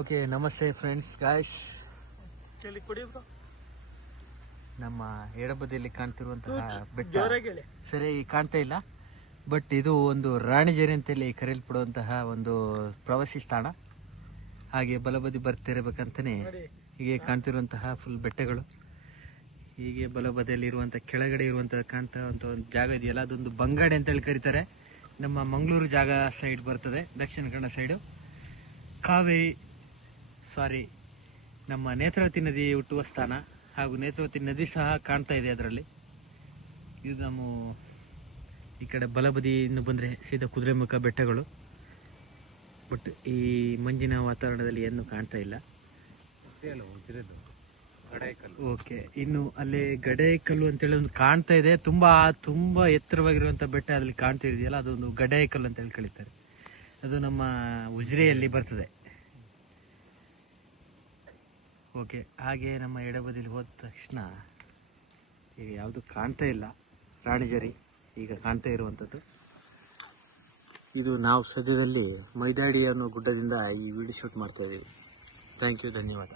Okay, ನಮಸ್ತೆ friends guys. ನಮ್ಮ ಎಡಬದಿಯಲ್ಲಿ ಕಾಣ್ತಿರುವಂತಹ ಬೆಟ್ಟ ಸರಿಯಾಗಿ ಕಾಣ್ತಾ ಇಲ್ಲ, ಬಟ್ ಇದು ಒಂದು ರಾಣಿಜೇರಿ ಅಂತೇಳಿ ಕರೆಯಲ್ಪಡುವಂತಹ ಒಂದು ಪ್ರವಾಸಿ ಸ್ಥಾನ. ಹಾಗೆ ಬಲಬದಿ ಬರ್ತಿರಬೇಕಂತಾನೆ ಹೀಗೆ ಕಾಣ್ತಿರುವಂತಹ ಫುಲ್ ಬೆಟ್ಟಗಳು. ಹೀಗೆ ಬಲಬದಿಯಲ್ಲಿ ಇರುವಂತಹ ಕೆಳಗಡೆ ಇರುವಂತಹ ಕಾಣ್ತಾ ಒಂದು ಜಾಗ ಇದೆಯಲ್ಲ, ಅದೊಂದು ಬಂಗಾಡೆ ಅಂತೇಳಿ ಕರೀತಾರೆ. ನಮ್ಮ ಮಂಗಳೂರು ಜಾಗ ಸೈಡ್ ಬರ್ತದೆ, ದಕ್ಷಿಣ ಕನ್ನಡ ಸೈಡು. ನಮ್ಮ ನೇತ್ರಾವತಿ ನದಿ ಹುಟ್ಟುವ ಸ್ಥಾನ ಹಾಗೂ ನೇತ್ರಾವತಿ ನದಿ ಸಹ ಕಾಣ್ತಾ ಇದೆ ಅದರಲ್ಲಿ. ಇದು ನಮ್ಮ ಈ ಕಡೆ ಬಲಬದಿಯಿಂದ ಬಂದರೆ ಸೀದಾ ಕುದುರೆಮುಖ ಬೆಟ್ಟಗಳು, ಬಟ್ ಈ ಮಂಜಿನ ವಾತಾವರಣದಲ್ಲಿ ಏನು ಕಾಣ್ತಾ ಇಲ್ಲ. ಓಕೆ, ಇನ್ನು ಅಲ್ಲಿ ಗಡಾಯಿಕಲ್ಲು ಅಂತೇಳಿ ಒಂದು ಕಾಣ್ತಾ ಇದೆ, ತುಂಬಾ ಎತ್ತರವಾಗಿರುವಂಥ ಬೆಟ್ಟ ಅಲ್ಲಿ ಕಾಣ್ತಾ ಇದೆಯಲ್ಲ, ಅದೊಂದು ಗಡಾಯಿಕಲ್ಲು ಅಂತೇಳಿ ಕರೀತಾರೆ. ಅದು ನಮ್ಮ ಉಜಿರೆಯಲ್ಲಿ ಬರ್ತದೆ. ಓಕೆ, ಹಾಗೆ ನಮ್ಮ ಎಡಬದಿಲಿ ಹೋದ ತಕ್ಷಣ ಈಗ ಯಾವುದು ಕಾಣ್ತಾ ಇಲ್ಲ, ರಾಣಿಜೇರಿ ಈಗ ಕಾಣ್ತಾ ಇರುವಂಥದ್ದು. ಇದು ನಾವು ಸದ್ಯದಲ್ಲಿ ಮೈದಾಡಿ ಅನ್ನೋ ಗುಡ್ಡದಿಂದ ಈ ವಿಡಿಯೋ ಶೂಟ್ ಮಾಡ್ತಾ ಇದ್ದೀವಿ. ಥ್ಯಾಂಕ್ ಯು, ಧನ್ಯವಾದ.